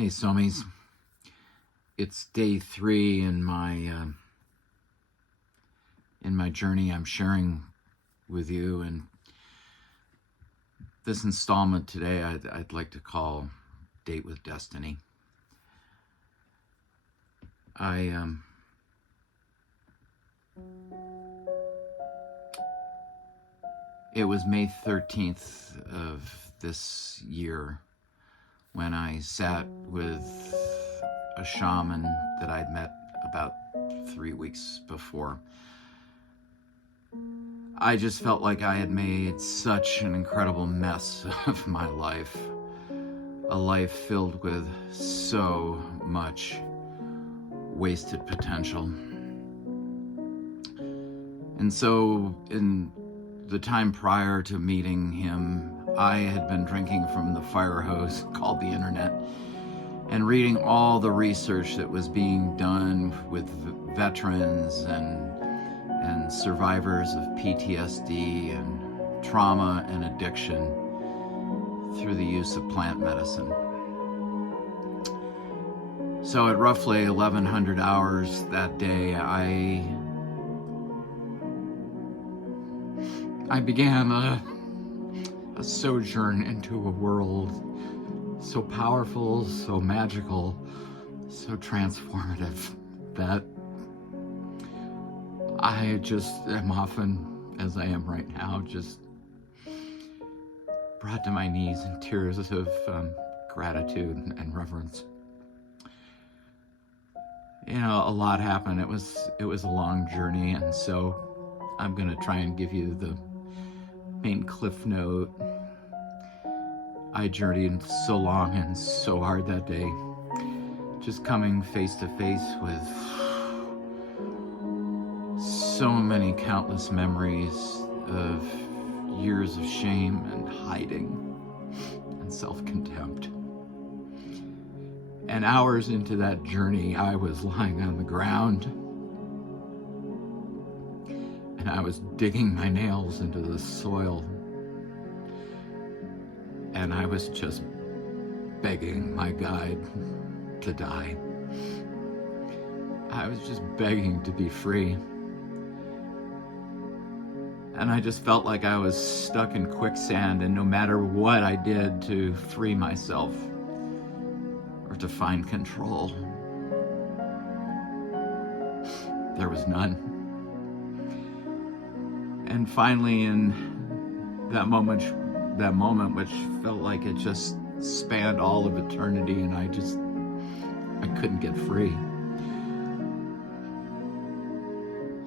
Hey, Somies. It's day 3 in my journey I'm sharing with you, and this installment today I'd like to call Date with Destiny. It was May 13th of this year when I sat with a shaman that I'd met about 3 weeks before. I just felt like I had made such an incredible mess of my life. A life filled with so much wasted potential. And so in the time prior to meeting him, I had been drinking from the fire hose called the internet and reading all the research that was being done with veterans and survivors of PTSD and trauma and addiction through the use of plant medicine. So at roughly 1100 hours that day, I began a sojourn into a world so powerful, so magical, so transformative that I just am often, as I am right now, just brought to my knees in tears of gratitude and reverence. You know, a lot happened. It was a long journey, and so I'm gonna try and give you the main cliff note. I journeyed so long and so hard that day, just coming face to face with so many countless memories of years of shame and hiding and self-contempt. And hours into that journey, I was lying on the ground and I was digging my nails into the soil, and I was just begging my guide to die. I was just begging to be free. And I just felt like I was stuck in quicksand, and no matter what I did to free myself or to find control, there was none. And finally, in that moment which felt like it just spanned all of eternity, and I couldn't get free,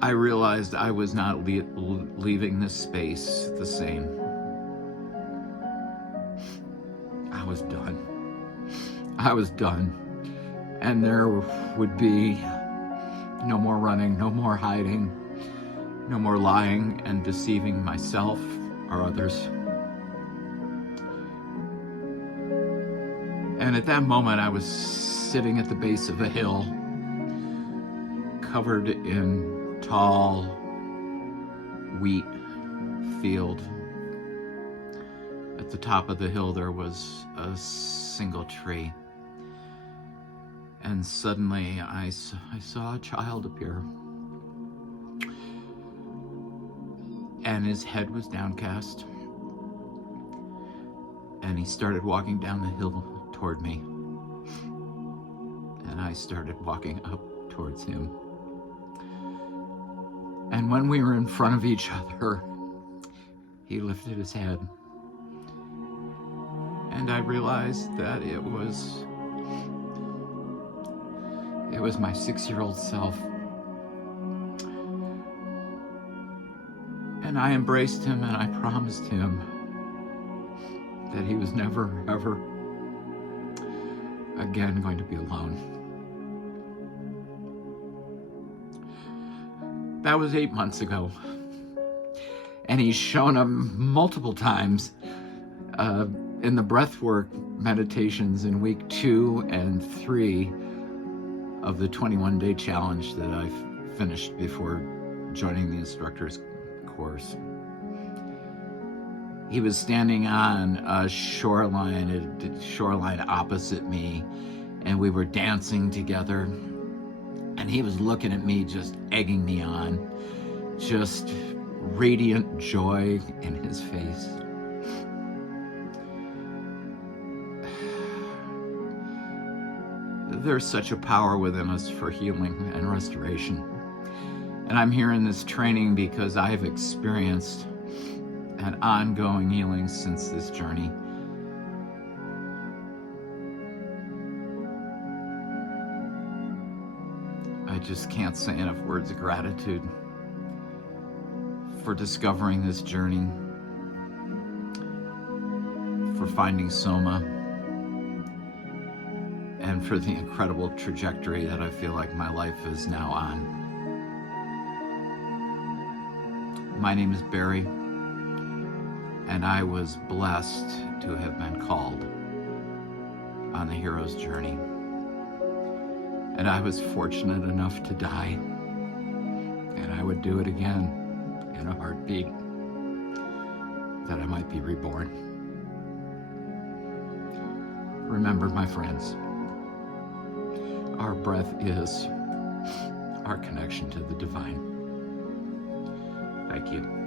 I realized I was not leaving this space the same. I was done. And there would be no more running, no more hiding, no more lying and deceiving myself or others. And at that moment, I was sitting at the base of a hill, covered in tall wheat field. At the top of the hill, there was a single tree. And suddenly, I saw a child appear. And his head was downcast. And he started walking down the hill toward me. And I started walking up towards him. And when we were in front of each other, he lifted his head. And I realized that it was my 6-year-old self. And I embraced him, and I promised him that he was never, ever again going to be alone. That was 8 months ago. And he's shown up multiple times in the breath work meditations in week 2 and 3 of the 21-day challenge that I've finished before joining the instructor's course. He was standing on a shoreline opposite me, and we were dancing together, and he was looking at me, just egging me on, just radiant joy in his face. There's such a power within us for healing and restoration. And I'm here in this training because I have experienced an ongoing healing since this journey. I just can't say enough words of gratitude for discovering this journey, for finding SOMA, and for the incredible trajectory that I feel like my life is now on. My name is Barry, and I was blessed to have been called on the hero's journey. And I was fortunate enough to die, and I would do it again in a heartbeat, that I might be reborn. Remember, my friends, our breath is our connection to the divine. Thank you.